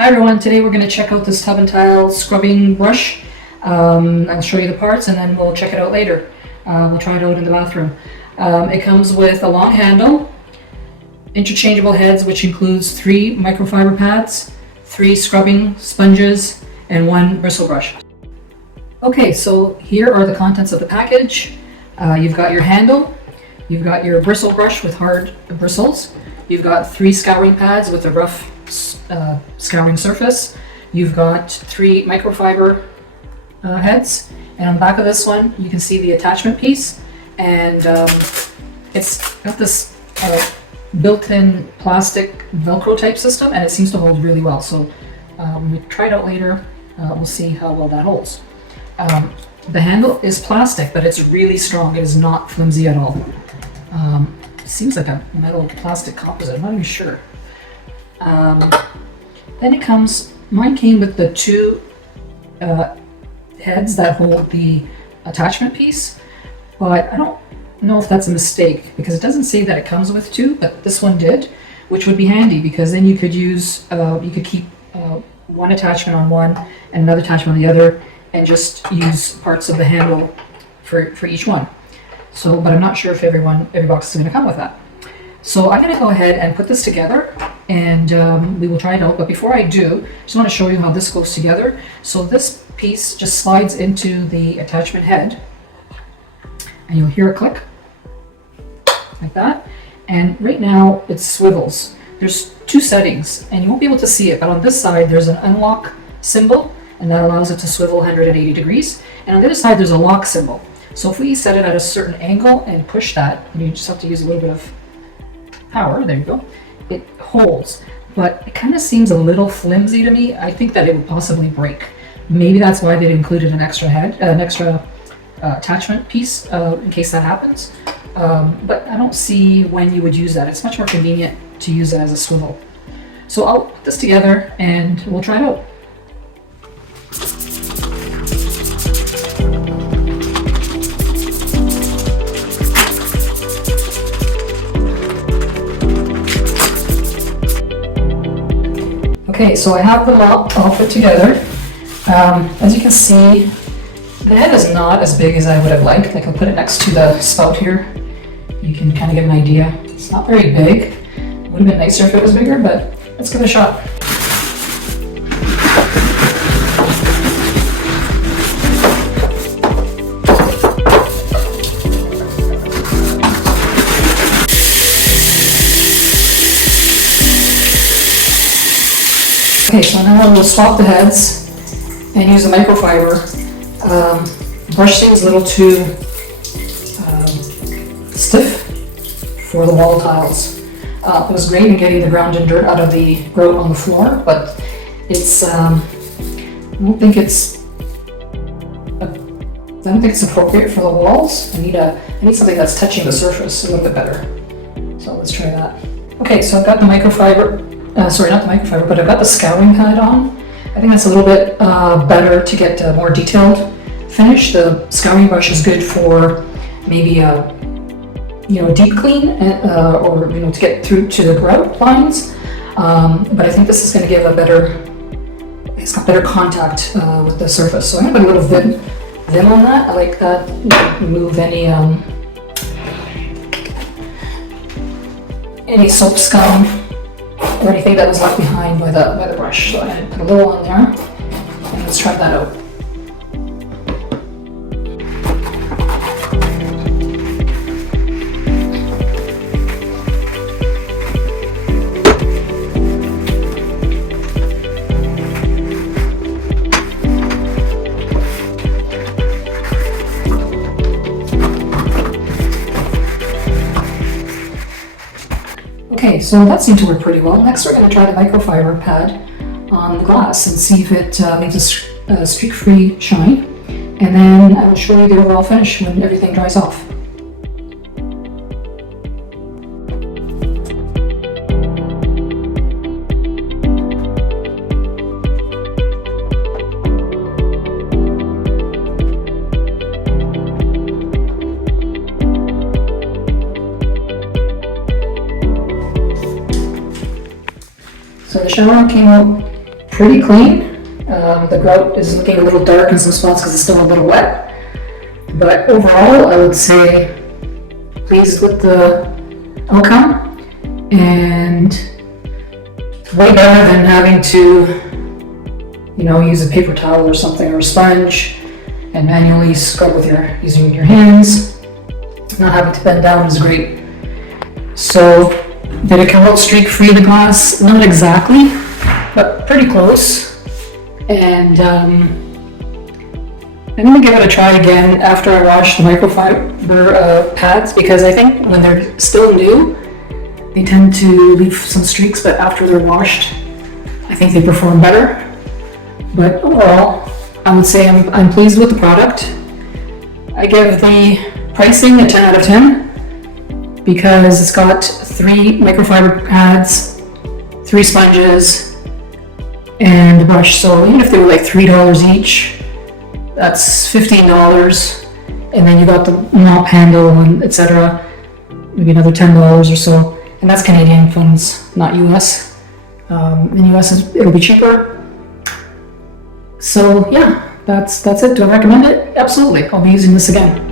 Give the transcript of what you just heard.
Hi everyone, today we're going to check out this tub and tile scrubbing brush. I'll show you the parts and then we'll check it out later. We'll try it out in the bathroom. It comes with a long handle, interchangeable heads, which includes 3 microfiber pads, 3 scrubbing sponges, and 1 bristle brush. Okay, so here are the contents of the package. You've got your handle, you've got your bristle brush with hard bristles, you've got 3 scouring pads with a rough scouring surface. You've got 3 microfiber heads, and on the back of this one you can see the attachment piece, and it's got this built-in plastic Velcro type system, and it seems to hold really well. So when we try it out later, we'll see how well that holds. The handle is plastic, but it's really strong. It is not flimsy at all. It seems like a metal plastic composite. I'm not even sure. Then it comes, mine came with the 2 heads that hold the attachment piece, but I don't know if that's a mistake because it doesn't say that it comes with 2, but this one did, which would be handy because then you could use, you could keep one attachment on one and another attachment on the other and just use parts of the handle for each one. So, but I'm not sure if every box is going to come with that. So I'm going to go ahead and put this together and we will try it out. But before I do, I just want to show you how this goes together. So this piece just slides into the attachment head and you'll hear a click like that. And right now it swivels. There's 2 settings and you won't be able to see it, but on this side there's an unlock symbol and that allows it to swivel 180 degrees. And on the other side there's a lock symbol. So if we set it at a certain angle and push that, and you just have to use a little bit of power, there you go, it holds, but it kind of seems a little flimsy to me. I think that it would possibly break. Maybe that's why they included an extra attachment piece in case that happens. But I don't see when you would use that. It's much more convenient to use it as a swivel. So I'll put this together and we'll try it out. Okay, so I have them all put together. As you can see, the head is not as big as I would have liked. Like, I'll put it next to the spout here. You can kind of get an idea. It's not very big. It would have been nicer if it was bigger, but let's give it a shot. Okay, so now we'll swap the heads and use the microfiber. The brush seems a little too stiff for the wall tiles. It was great in getting the ground and dirt out of the grout on the floor, but it's I don't think it's appropriate for the walls. I need something that's touching the surface a little bit better. So let's try that. Okay, so I've got the microfiber. Sorry, not the microfiber, but I've got the scouring pad on. I think that's a little bit better to get a more detailed finish. The scouring brush is good for maybe a deep clean or to get through to the grout lines. But I think this is going to give it's got better contact with the surface. So I'm going to put a little vim on that. I like that. Remove any soap scum or anything that was left behind by the brush. So I'm going to put a little on there, and let's try that out. Okay, so that seemed to work pretty well. Next we're going to try the microfiber pad on the glass and see if it leaves a streak-free shine. And then I will show you the overall finish when everything dries off. So the shower came out pretty clean. The grout is looking a little dark in some spots because it's still a little wet. But overall, I would say pleased with the outcome, and way better than having to, use a paper towel or something, or a sponge, and manually scrub with using your hands. Not having to bend down is great. So, did it come out streak-free, the glass? Not exactly, but pretty close. And I'm gonna give it a try again after I wash the microfiber pads, because I think when they're still new, they tend to leave some streaks, but after they're washed, I think they perform better. But overall, I would say I'm pleased with the product. I give the pricing a 10 out of 10 because it's got 3 microfiber pads, 3 sponges, and the brush. So even if they were like $3 each, that's $15. And then you got the mop handle and etc. Maybe another $10 or so. And that's Canadian funds, not US. In US, it'll be cheaper. So yeah, that's it. Do I recommend it? Absolutely. I'll be using this again.